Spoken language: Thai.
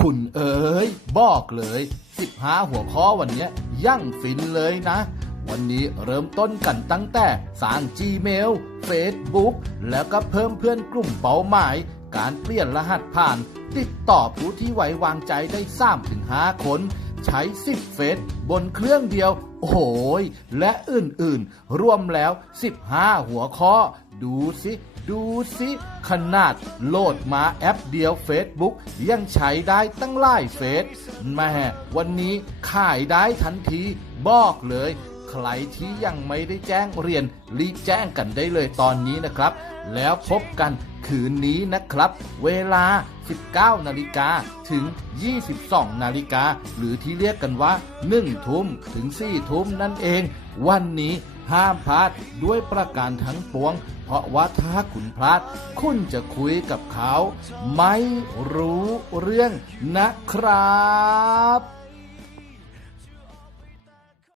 คุณเอ๋ยบอกเลย15หัวข้อวันนี้ยั่งฟินเลยนะ วันนี้เริ่มต้นกันตั้งแต่สร้าง Gmail Facebook แล้วก็เพิ่มเพื่อนกลุ่มเป้าหมาย การเปลี่ยนรหัสผ่าน ติดต่อผู้ที่ไว้วางใจได้ 3-5 คน ใช้10เฟซบนเครื่องเดียว โอ้โหยและอื่นๆ รวมแล้ว 15 หัวข้อ ดูสิ ดูสิขนาดโหลดมาแอปเดียว Facebook ยังใช้ได้ตั้งหลายเฟซแม่วันนี้ขายได้ทันทีบอกเลย ใครที่ยังไม่ได้แจ้งเรียน รีบแจ้งกันได้เลยตอนนี้นะครับ แล้วพบกันคืนนี้นะครับ เวลา 19 นาฬิกาถึง 22 นาฬิกาหรือที่เรียกกันว่า 1 ทุ่มถึง 4 ทุ่มนั่นเอง วันนี้ ห้ามพลาดด้วยประการทั้งปวง เพราะว่าถ้าคุณพลาด คุณจะคุยกับเขา ไม่รู้เรื่องนะครับ